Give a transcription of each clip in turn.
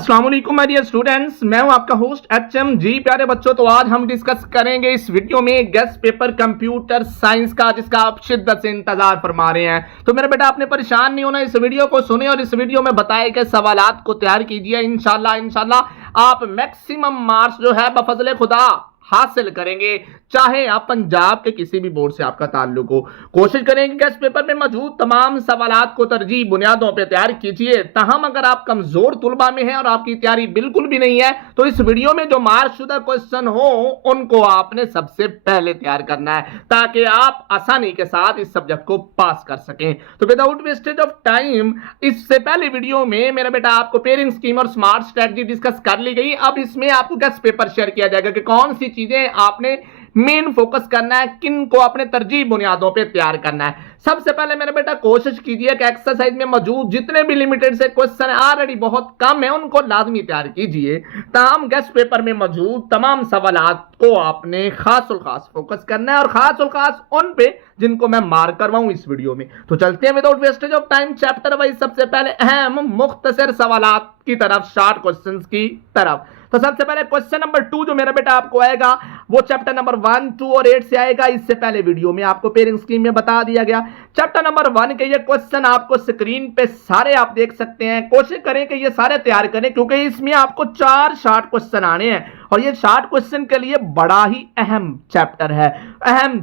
अस्सलाम वालेकुम my dear students, मैं हूं आपका होस्ट एचएम जी। प्यारे बच्चों, तो आज हम डिस्कस करेंगे इस वीडियो में गेस्ट पेपर कंप्यूटर साइंस का, जिसका आप शिद्दत से इंतजार फरमा रहे हैं। तो मेरा बेटा, आपने परेशान नहीं होना, इस वीडियो को सुने और इस वीडियो में बताए गए सवालात को तैयार कीजिए। इंशाल्लाह आप मैक्सिमम मार्क्स जो है बफजले खुदा हासिल करेंगे, चाहे आप पंजाब के किसी भी बोर्ड से आपका ताल्लुक हो। कोशिश करेंगे कि इस पेपर में मौजूद तमाम सवालात को तरजीह बुनियादों पर तैयार कीजिए। तहम अगर आप कमजोर तुलबा में हैं और आपकी तैयारी बिल्कुल भी नहीं है, तो इस वीडियो में जो मार्कशुदा क्वेश्चन हो उनको आपने सबसे पहले तैयार करना है, ताकि आप आसानी के साथ इस सब्जेक्ट को पास कर सकें। तो विदाउट वेस्टेज ऑफ टाइम, इससे पहले वीडियो में मेरा बेटा आपको पेयरिंग स्कीम और स्मार्ट स्ट्रेटजी डिस्कस कर ली गई। अब इसमें आपको गेस्ट पेपर शेयर किया जाएगा कि कौन सी चीजें आपने मेन फोकस करना है, किन को अपने तरजीह बुनियादों पे तैयार करना है। सबसे पहले मेरे बेटा कोशिश कीजिए कि एक्सरसाइज में मौजूद जितने भी लिमिटेड से क्वेश्चन ऑलरेडी बहुत कम है उनको लाजमी तैयार कीजिए। तमाम गेस्ट पेपर में मौजूद तमाम सवालात को आपने खास फोकस करना है, और खास उन पे जिनको मैं मार्क करवाऊं इस वीडियो में। तो चलते हैं without wastage of time chapter wise सबसे पहले अहम मुख्तसर सवालात की तरफ, शॉर्ट क्वेश्चंस की तरफ। तो सबसे पहले क्वेश्चन नंबर 2 जो मेरा बेटा आपको आएगा वो चैप्टर नंबर 1, 2 और 8 से आएगा। इससे पहले वीडियो में आपको पेयरिंग स्कीम में बता दिया गया। चैप्टर नंबर 1 के ये क्वेश्चन आपको स्क्रीन पे सारे आप देख सकते हैं। कोशिश करें कि ये सारे तैयार करें, क्योंकि इसमें आपको 4 शॉर्ट क्वेश्चन आने हैं, और ये शॉर्ट क्वेश्चन के लिए बड़ा ही अहम चैप्टर है, अहम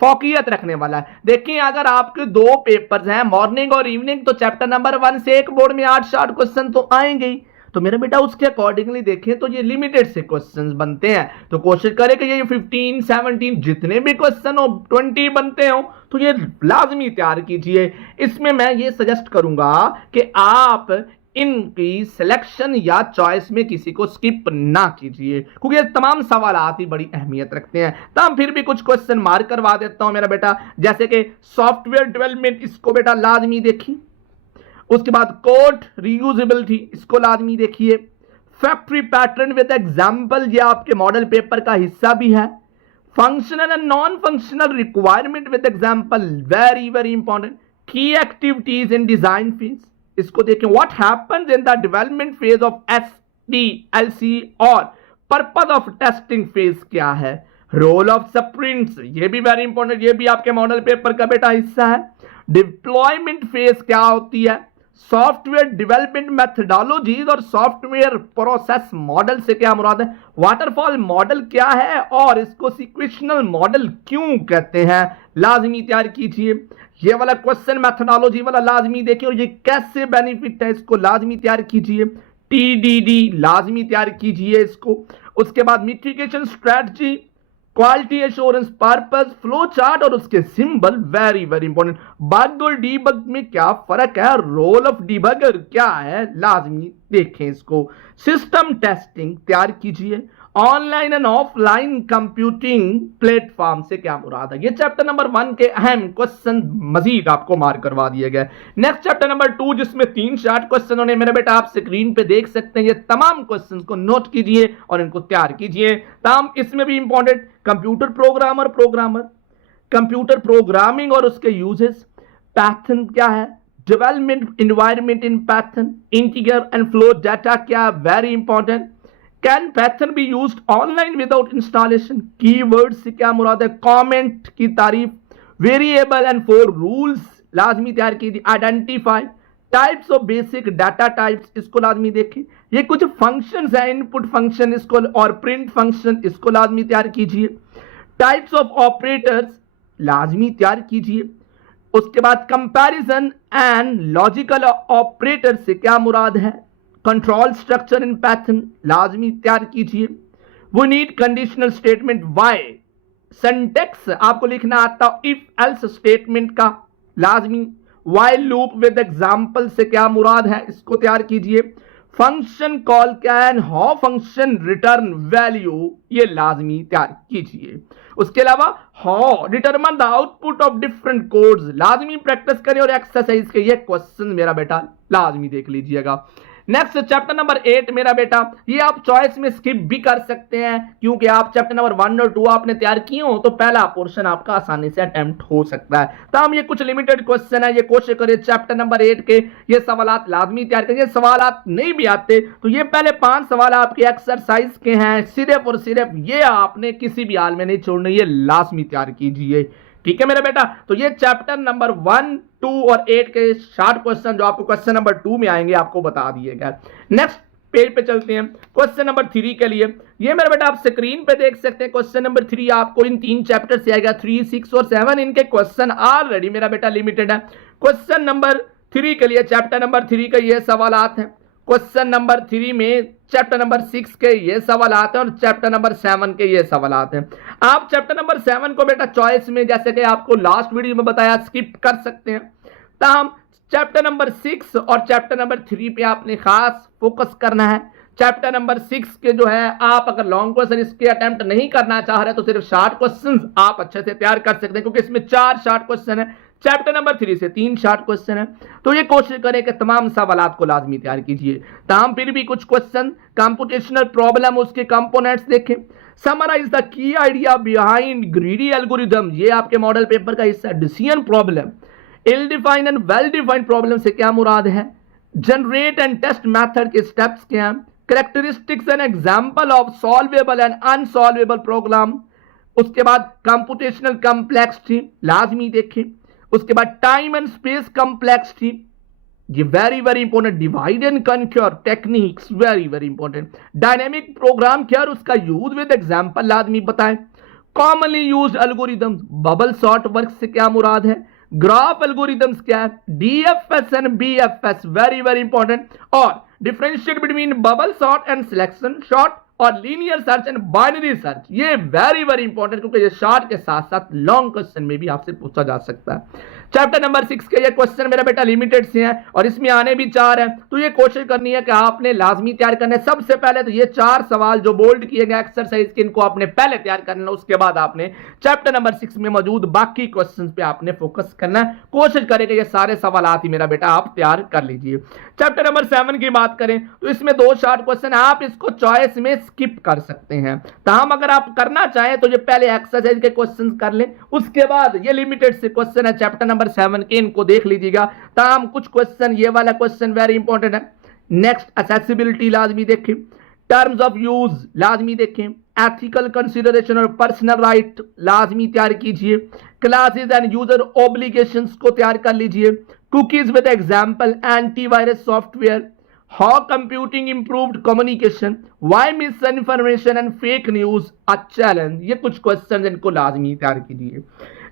फोकियत रखने वाला है। देखिए, अगर आपके 2 पेपर्स हैं मॉर्निंग और इवनिंग, तो चैप्टर नंबर 1 से एक बोर्ड में 8 शॉर्ट क्वेश्चन तो आएंगे ही। तो मेरे बेटा उसके अकॉर्डिंगली देखें तो ये लिमिटेड से क्वेश्चंस बनते हैं। तो कोशिश करें कि ये 15, 17 जितने भी क्वेश्चन हो, 20 बनते हो, तो ये लाजमी तैयार कीजिए। इसमें मैं ये सजेस्ट करूंगा कि आप इनकी सिलेक्शन या चॉइस में किसी को स्किप ना कीजिए, क्योंकि ये तमाम सवालात ही बड़ी अहमियत रखते हैं। तब फिर भी कुछ क्वेश्चन मार्क करवा देता हूं मेरा बेटा, जैसे कि सॉफ्टवेयर डेवलपमेंट, इसको बेटा लाजमी देखिए। उसके बाद कोड रीयूजेबिलिटी, इसको लाजमी देखिए। फैक्ट्री पैटर्न विद एग्जांपल, ये आपके मॉडल पेपर का हिस्सा भी है। Functional and non functional requirement with example, very very important. की एक्टिविटीज इन डिजाइन फेज, इसको देखें। What happens in the development phase of SDLC, और पर्पस ऑफ टेस्टिंग फेज क्या है। रोल ऑफ स्प्रिंट्स, ये भी वेरी इंपॉर्टेंट, ये भी आपके मॉडल पेपर का बेटा हिस्सा है। डिप्लॉयमेंट फेज क्या होती है। सॉफ्टवेयर डेवलपमेंट मेथडोलॉजीज और सॉफ्टवेयर प्रोसेस मॉडल से क्या मुराद है। वाटरफॉल मॉडल क्या है और इसको सीक्वेंशियल मॉडल क्यों कहते हैं, लाजमी तैयार कीजिए। ये वाला क्वेश्चन मेथडोलॉजी वाला लाजमी देखिए, और ये कैसे बेनिफिट है इसको लाजमी तैयार कीजिए। TDD लाजमी तैयार कीजिए इसको। उसके बाद mitigation strategy, quality assurance, purpose, flow chart और उसके symbol, very very important. Bug और डीबग में क्या फर्क है, रोल ऑफ डीबगर क्या है, लाजमी देखें इसको। सिस्टम टेस्टिंग तैयार कीजिए। Online and offline computing platform से क्या मुराद है। ये चैप्टर नंबर 1 के अहम क्वेश्चन मजीद आपको मार्क करवा दिए गए। नेक्स्ट चैप्टर नंबर 2 जिसमें 3 शॉर्ट क्वेश्चन होने, मेरे बेटा आप स्क्रीन पे देख सकते हैं। ये तमाम क्वेश्चंस को नोट कीजिए और इनको तैयार कीजिए। तमाम इसमें भी important computer programmer, computer programming और उसके यूजेस, पैथन क्या है, development environment in Python, integer and float data क्या, very important. Can Python be used online without installation, keyword से क्या मुराद है, कमेंट की तारीफ, वेरिएबल एंड 4 रूल्स लाजमी तैयार कीजिए। Identify types of basic data types, इसको लाजमी देखें। ये कुछ फंक्शंस है, इनपुट फंक्शन इसको, और प्रिंट फंक्शन, इसको लाजमी तैयार कीजिए। टाइप्स ऑफ ऑपरेटर्स लाजमी तैयार कीजिए। उसके बाद कंपैरिजन एंड लॉजिकल ऑपरेटर से क्या मुराद है। कंट्रोल स्ट्रक्चर इन पैथन लाजमी तैयार कीजिए। We need conditional statement, why syntax आपको लिखना आता, इफ एल्स स्टेटमेंट का लाजमी। वाइल लूप विद एग्जांपल से क्या मुराद है, इसको तैयार कीजिए। फंक्शन कॉल क्या है, हाउ फंक्शन रिटर्न वैल्यू, ये लाजमी तैयार कीजिए। उसके अलावा how determine the output of different codes, लाजमी प्रैक्टिस करें। और एक्सरसाइज के ये क्वेश्चन मेरा बेटा लाजमी देख लीजिएगा। नेक्स्ट चैप्टर नंबर 8 मेरा बेटा, ये आप चॉइस में स्किप भी कर सकते हैं क्योंकि आप चैप्टर नंबर 1 और 2 आपने तैयार किए हो तो पहला पोर्शन आपका आसानी से अटेम्प्ट हो सकता है। तो हम ये कुछ लिमिटेड क्वेश्चन है, ये कोशिश करें चैप्टर नंबर 8 के ये सवालात लाजमी तैयार करेंगे। सवालात नहीं भी आते तो ये पहले 5 सवाल आपके एक्सरसाइज के हैं, सिर्फ और सिर्फ ये आपने किसी भी हाल में नहीं छोड़ने, ये लाजमी तैयार कीजिए। ठीक है मेरा बेटा, तो ये चैप्टर नंबर 1, 2 और 8 के शॉर्ट क्वेश्चन जो आपको क्वेश्चन नंबर 2 में आएंगे आपको बता दिए गए। नेक्स्ट पेज पे चलते हैं क्वेश्चन नंबर 3 के लिए। ये मेरा बेटा आप स्क्रीन पे देख सकते हैं क्वेश्चन नंबर 3 आपको इन 3 चैप्टर से आएगा, 3, 6 और 7 इनके क्वेश्चन ऑलरेडी मेरा बेटा लिमिटेड है। क्वेश्चन नंबर 3 के लिए चैप्टर नंबर 3 के ये सवालात हैं, क्वेश्चन नंबर 3 में चैप्टर नंबर 6 के ये सवाल आते हैं और चैप्टर नंबर 7 के ये सवाल आते हैं। आप चैप्टर नंबर 7 को बेटा चॉइस में जैसे कि आपको लास्ट वीडियो में बताया स्किप कर सकते हैं। तमाम चैप्टर नंबर 6 और चैप्टर नंबर 3 पे आपने खास फोकस करना है। चैप्टर नंबर 6 के जो है आप अगर लॉन्ग क्वेश्चन इसके अटेम्प्ट नहीं करना चाह रहे तो सिर्फ शॉर्ट क्वेश्चंस आप अच्छे से तैयार कर सकते हैं क्योंकि इसमें 4 शॉर्ट क्वेश्चन है। चैप्टर नंबर 3 से 3 शॉर्ट क्वेश्चन है, तो ये कोशिश करें कि तमाम सवालात को लाजमी तैयार कीजिए। तमाम फिर भी कुछ क्वेश्चन कंप्यूटेशनल प्रॉब्लम उसके कंपोनेंट्स देखें। Summarize the key idea behind greedy algorithm, ये आपके मॉडल पेपर का हिस्सा। Decision problem, ill defined and well defined problem से क्या मुराद है। जनरेट एंड टेस्ट मेथड के स्टेप्स क्या हैं। Characteristics and example of solvable and unsolvable program. उसके बाद कंप्यूटेशनल कॉम्प्लेक्सिटी लाजमी देखें। उसके बाद टाइम एंड स्पेस कॉम्प्लेक्सिटी, ये very very important. Divide and कन्क्योर techniques very very important. Dynamic program क्या और उसका यूज विद एग्जांपल लाजमी बताएं। Commonly used algorithms, bubble sort work से क्या मुराद है। ग्राफ एल्गोरिथम्स क्या है। DFS and BFS very very important. और differentiate between bubble sort and selection sort और linear search and binary search, ये वेरी वेरी इंपॉर्टेंट क्योंकि ये शॉर्ट के साथ साथ लॉन्ग क्वेश्चन में भी आपसे पूछा जा सकता है। चैप्टर नंबर 6 के ये क्वेश्चन मेरा बेटा लिमिटेड से हैं और इसमें आने भी 4 हैं, तो ये कोशिश करनी है कि आपने लाजमी तैयार करना है। सबसे पहले तो ये 4 सवाल जो बोल्ड किए गए एक्सरसाइज के, इनको आपने पहले तैयार करना है। उसके बाद आपने चैप्टर नंबर 6 में मौजूद बाकी क्वेश्चन पे आपने फोकस करना है। कोशिश करें कि ये सारे सवाल ही मेरा बेटा आप तैयार कर लीजिए। चैप्टर नंबर 7 की बात करें तो इसमें 2 शॉर्ट क्वेश्चन आप इसको चॉइस में स्किप कर सकते हैं। तमाम अगर आप करना चाहें तो ये पहले एक्सरसाइज के क्वेश्चन कर लें, उसके बाद ये लिमिटेड से क्वेश्चन है चैप्टर नंबर 7 के, इनको देख लीजिएगा। तमाम कुछ क्वेश्चन, ये वाला क्वेश्चन वेरी इंपॉर्टेंट है। नेक्स्ट असेसिबिलिटी लाजमी देखें। टर्म्स ऑफ यूज लाजमी देखें। एथिकल कंसिडरेशन और पर्सनल राइट लाजमी तैयार कीजिए। क्लासेस एंड यूजर ऑब्लिगेशंस को तैयार कर लीजिए। Cookies with example, antivirus software, how computing improved communication, why miss information and fake news a challenge, ये कुछ क्वेश्चन इनको लाजमी तैयार कीजिए।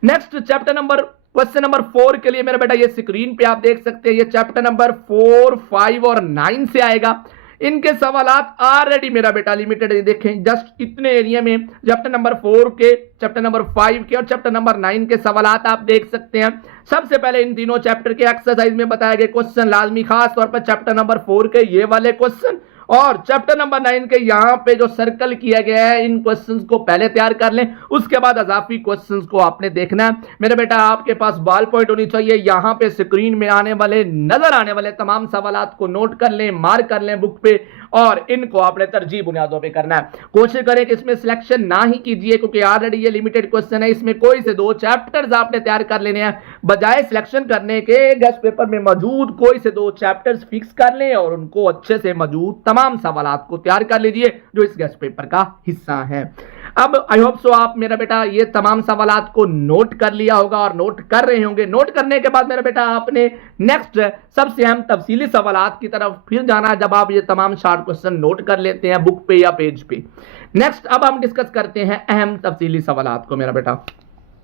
Next chapter number question number 4 के लिए मेरा बेटा ये स्क्रीन पे आप देख सकते हैं, ये चैप्टर नंबर 4, 5 और 9 से आएगा। इनके सवालात ऑलरेडी मेरा बेटा लिमिटेड है, देखें जस्ट इतने एरिया में चैप्टर नंबर 4 के, चैप्टर नंबर 5 के और चैप्टर नंबर 9 के सवालात आप देख सकते हैं। सबसे पहले इन तीनों चैप्टर के एक्सरसाइज में बताए गए क्वेश्चन लाजमी, खास तौर पर चैप्टर नंबर 4 के ये वाले क्वेश्चन और चैप्टर नंबर 9 के यहाँ पे जो सर्कल किया गया है, इन क्वेश्चंस को पहले तैयार कर लें। उसके बाद अजाफी क्वेश्चंस को आपने देखना है। मेरे बेटा आपके पास बॉल पॉइंट होनी चाहिए, यहाँ पे स्क्रीन में आने वाले नजर आने वाले तमाम सवालात को नोट कर लें, मार्क कर लें बुक पे और इनको आपने तरजीह बुनियादों पे करना है। कोशिश करें कि इसमें सिलेक्शन ना ही कीजिए क्योंकि ऑलरेडी ये लिमिटेड क्वेश्चन है, इसमें कोई से 2 चैप्टर्स आपने तैयार कर लेने हैं। बजाय सिलेक्शन करने के गेस्ट पेपर में मौजूद कोई से 2 चैप्टर्स फिक्स कर लें और उनको अच्छे से मौजूद तमाम सवालात को तैयार कर लीजिए जो इस गेस्ट पेपर का हिस्सा है। अब आई होप सो आप मेरा बेटा ये तमाम सवालात को नोट कर लिया होगा और नोट कर रहे होंगे। नोट करने के बाद मेरा बेटा आपने नेक्स्ट सबसे अहम तफसीली सवालात की तरफ फिर जाना जब आप ये तमाम शॉर्ट क्वेश्चन नोट कर लेते हैं बुक पे या पेज पे। नेक्स्ट अब हम डिस्कस करते हैं अहम तफसीली सवालात को मेरा बेटा,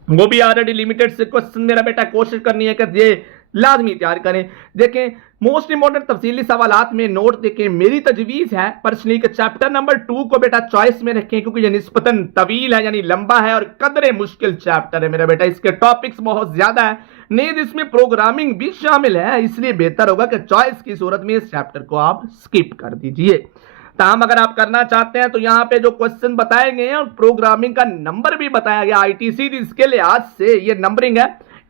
वो भी ऑलरेडी लिमिटेड से क्वेश्चन मेरा बेटा कोशिश करनी है कि ये लाजमी तैयार करें। देखें मोस्ट इंपॉर्टेंट तफसीली सवालात में नोट देखें, मेरी तजवीज़ है पर्सनली कि चैप्टर नंबर 2 को बेटा चॉइस में रखें क्योंकि ये निस्बतन तवील है, यानी लंबा है और कदरे मुश्किल चैप्टर है मेरा बेटा। इसके टॉपिक्स बहुत ज्यादा है, नहीं इसमें प्रोग्रामिंग भी शामिल है, इसलिए बेहतर होगा कि चॉइस की सूरत में इस चैप्टर को आप स्किप कर दीजिए। ताम अगर आप करना चाहते हैं तो यहाँ पे जो क्वेश्चन बताए गए हैं और प्रोग्रामिंग का नंबर भी बताया गया ITC, इसके लिहाज से ये नंबरिंग है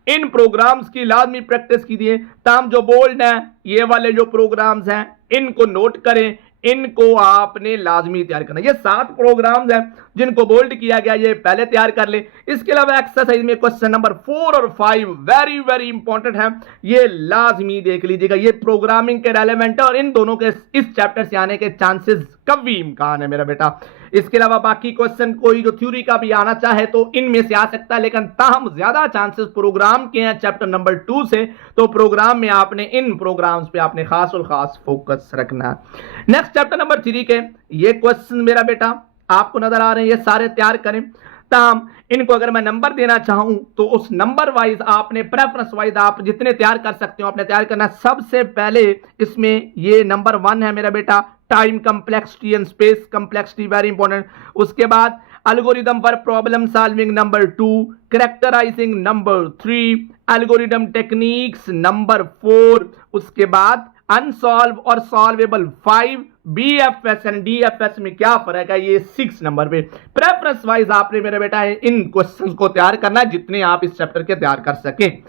इन प्रोग्राम्स की लाजमी प्रैक्टिस कीजिए। ताम जो बोल्ड है ये वाले जो प्रोग्राम्स हैं इनको नोट करें, इनको आपने लाजमी तैयार करना। ये 7 प्रोग्राम्स हैं जिनको बोल्ड किया गया, ये पहले तैयार कर ले। इसके अलावा एक्सरसाइज में क्वेश्चन नंबर 4 और 5 वेरी वेरी इंपॉर्टेंट है, ये लाजमी देख लीजिएगा। ये प्रोग्रामिंग के रेलेवेंट है और इन दोनों के इस चैप्टर से आने के चांसेस कभी इम्कान है मेरा बेटा। इसके अलावा बाकी क्वेश्चन कोई जो थ्योरी का भी आना चाहे तो इनमें से आ सकता है, लेकिन ताहम ज्यादा चांसेस प्रोग्राम के हैं चैप्टर नंबर 2 से, तो प्रोग्राम में आपने इन प्रोग्राम्स पे आपने खास और खास फोकस रखना है। नेक्स्ट चैप्टर नंबर 3 के ये क्वेश्चन मेरा बेटा आपको नजर आ रहे हैं, ये सारे तैयार करें। ताम इनको अगर मैं नंबर देना चाहूं तो उस नंबर वाइज आपने प्रेफरेंस वाइज आप जितने तैयार कर सकते हो आपने तैयार करना। सबसे पहले इसमें ये नंबर 1 है मेरा बेटा, time complexity and space complexity, very important. उसके बाद algorithm for problem solving number 2, characterising number 3, algorithm techniques number 4, उसके बाद अनसॉल्व और सॉल्वेबल 5, बीएफएस एंड डीएफएस में क्या फर्क है ये 6 नंबर पे। प्रेफरेंस वाइज आपने मेरा बेटा इन क्वेश्चंस को तैयार करना है जितने आप इस चैप्टर के तैयार कर सकें।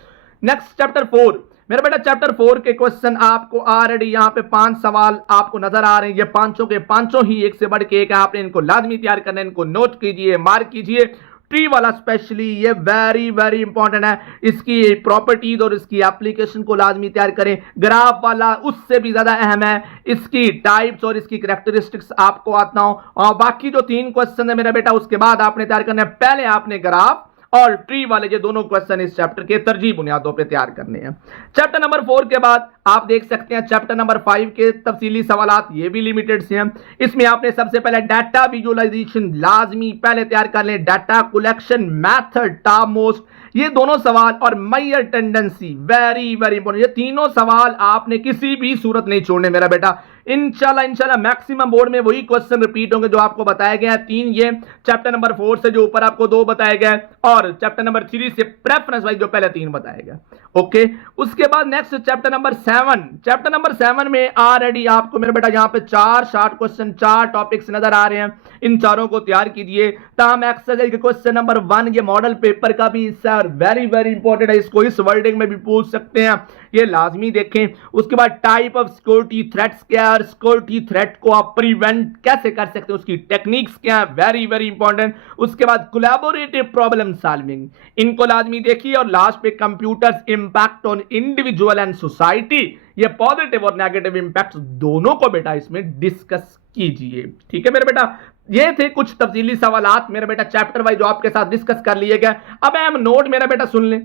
नेक्स्ट चैप्टर 4 मेरा बेटा, चैप्टर 4 के क्वेश्चन आपको ऑलरेडी यहाँ पे 5 सवाल आपको नजर आ रहे हैं। ये पांचों के पांचों ही एक से बढ़ के एक है, आपने इनको लाजमी तैयार करना है, इनको नोट कीजिए, मार्क कीजिए। ट्री वाला स्पेशली ये वेरी वेरी इंपॉर्टेंट है, इसकी प्रॉपर्टीज और इसकी एप्लीकेशन को लाजमी तैयार करें। ग्राफ वाला उससे भी ज्यादा अहम है, इसकी टाइप्स और इसकी कैरेक्टरिस्टिक्स आपको आता हो। और बाकी जो 3 क्वेश्चन है मेरा बेटा उसके बाद आपने तैयार करना है। पहले आपने ग्राफ और ट्री वाले ये दोनों क्वेश्चन इस चैप्टर के तरजीह बुनियादों पे तैयार करने हैं। चैप्टर नंबर 4 के बाद आप देख सकते हैं चैप्टर नंबर 5 के तफसीली सवालात, ये भी लिमिटेड से हैं। इसमें आपने सबसे पहले डाटा विजुअलाइजेशन लाजमी पहले तैयार कर लें, data collection method top most, ये दोनों सवाल, और major tendency very very important. ये तीनों सवाल आपने किसी भी सूरत नहीं छोड़ने मेरा बेटा। इंशाल्लाह मैक्सिमम बोर्ड में वही क्वेश्चन रिपीट होंगे जो आपको बताया गया है। 3 ये चैप्टर नंबर 4 से जो ऊपर आपको 2 बताए गए, और चैप्टर नंबर 3 से प्रेफरेंस वाइज जो पहले 3 बताए गए। ओके, उसके बाद next chapter number 7। Chapter number 7 में ऑलरेडी आपको मेरे बेटा यहाँ पे 4 शॉर्ट क्वेश्चन, 4 टॉपिक्स नजर आ रहे हैं, इन चारों को तैयार कीजिए। ताम एक्सरसाइज के क्वेश्चन नंबर 1 ये मॉडल पेपर का भी हिस्सा है, वेरी वेरी इंपॉर्टेंट है, इसको इस वर्डिंग में भी पूछ सकते हैं, ये लाजमी देखें। उसके बाद टाइप ऑफ सिक्योरिटी थ्रेट्स क्या है, सिक्योरिटी थ्रेट को आप प्रिवेंट कैसे कर सकते हैं, उसकी टेक्निक्स क्या है, वेरी वेरी इंपॉर्टेंट। उसके बाद कोलैबोरेटिव प्रॉब्लम सॉल्विंग, इनको लाजमी देखिए। और लास्ट पे computers impact on individual and society, ये पॉजिटिव और नेगेटिव इंपैक्ट दोनों को बेटा इसमें डिस्कस कीजिए। ठीक है मेरे बेटा, ये थे कुछ तफसीली सवालात मेरे बेटा चैप्टर वाइज जो आपके साथ डिस्कस कर लिए गए। अब अहम नोट मेरा बेटा सुन ले,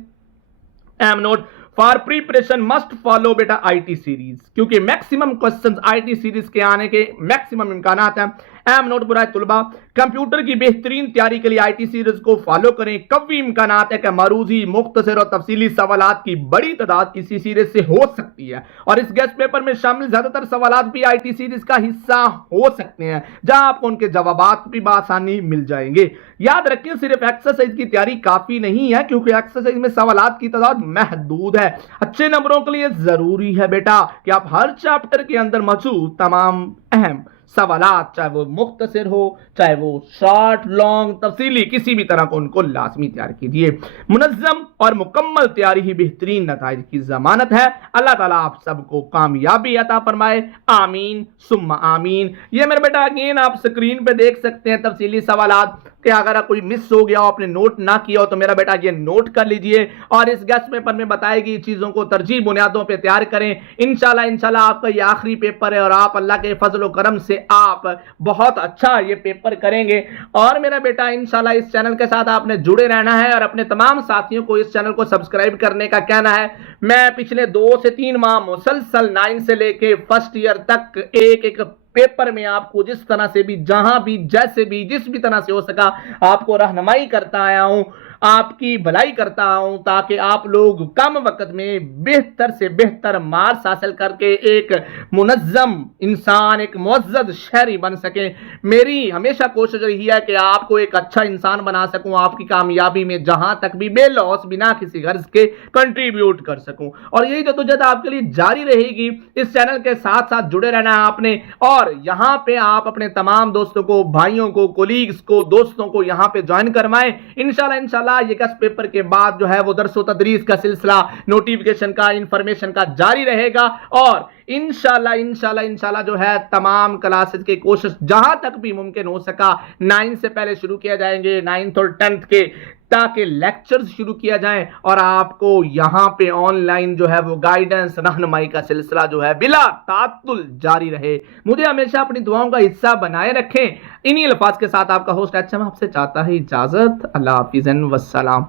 अहम note for preparation must follow बेटा आईटी सीरीज, क्योंकि मैक्सिमम क्वेश्चंस आईटी सीरीज के आने के मैक्सिमम इम्कानात हैं। अहम नोट बुराए तुलबा, कंप्यूटर की बेहतरीन तैयारी के लिए आईटी सीरीज को फॉलो करें। कभी इम्कानात है कि मरूजी मुख्तसर और तफसीली सवालात की बड़ी तादाद इसी सीरीज से हो सकती है, और इस गेस्ट पेपर में शामिल ज्यादातर सवालात भी आईटी सीरीज का हिस्सा हो सकते हैं, जहां आपको उनके जवाबात भी बआसानी मिल जाएंगे। याद रखिए सिर्फ एक्सरसाइज की तैयारी काफी नहीं है, क्योंकि एक्सरसाइज में सवालात की तादाद महदूद है। अच्छे नंबरों के लिए जरूरी है बेटा कि आप हर चैप्टर के अंदर मौजूद तमाम अहम सवालात, चाहे वो मुख्तसर हो चाहे वो शॉर्ट लॉन्ग तफसीली, किसी भी तरह को उनको लाजमी तैयार कीजिए। मुनज़्ज़म और मुकम्मल तैयारी ही बेहतरीन नताइज की जमानत है। अल्लाह ताला आप सबको कामयाबी अता फरमाए, आमीन सुम्मा आमीन। ये मेरे बेटा अगेन आप स्क्रीन पे देख सकते हैं तफसीली सवालात, कि अगर कोई मिस हो गया हो, आपने नोट ना किया हो, तो मेरा बेटा ये नोट कर लीजिए, और इस गेस्ट पेपर में बताई गई चीजों को तरजीह बुनियादों पे तैयार करें। इंशाल्लाह आपका ये आखिरी पेपर है, और आप अल्लाह के फजल व करम से आप बहुत अच्छा ये पेपर करेंगे। और मेरा बेटा इंशाल्लाह इस चैनल के साथ आपने जुड़े रहना है, और अपने तमाम साथियों को इस चैनल को सब्सक्राइब करने का कहना है। मैं पिछले 2 से 3 माह मुसलसल 9 से लेके फर्स्ट ईयर तक एक एक पेपर में आपको जिस तरह से भी, जहां भी, जैसे भी, जिस भी तरह से हो सका आपको रहनुमाई करता आया हूं, आपकी भलाई करता हूं, ताकि आप लोग कम वक्त में बेहतर से बेहतर मार्क्स हासिल करके एक मुनज़्ज़म इंसान, एक मुअज़्ज़ज़ शहरी बन सके। मेरी हमेशा कोशिश रही है कि आपको एक अच्छा इंसान बना सकूं, आपकी कामयाबी में जहां तक भी बेलौस बिना किसी गर्ज के कंट्रीब्यूट कर सकूं। और यही जदोजहद आपके लिए जारी रहेगी। इस चैनल के साथ साथ जुड़े रहना है आपने, और यहां पे आप अपने तमाम दोस्तों को, भाइयों को, कोलीग्स को, दोस्तों को यहां पे ज्वाइन करवाएं। इंशाल्लाह इंशाल्लाह ये गेस्ट पेपर के बाद जो है वो दरसो तदरीस का सिलसिला नोटिफिकेशन का इंफॉर्मेशन का जारी रहेगा और इंशाल्लाह जो है तमाम क्लासेस की कोशिश जहां तक भी मुमकिन हो सका 9 से पहले शुरू किया जाएंगे, 9th और 10th के, ताकि लेक्चर्स शुरू किया जाए और आपको यहां पे ऑनलाइन जो है वो गाइडेंस रहनुमाई का सिलसिला जो है बिला तात्तुल जारी रहे। मुझे हमेशा अपनी दुआओं का हिस्सा बनाए रखें। इन्हीं अल्फाज के साथ आपका होस्ट एचएम आपसे चाहता है इजाजत। अल्लाह हाफिज़ वस्सलाम।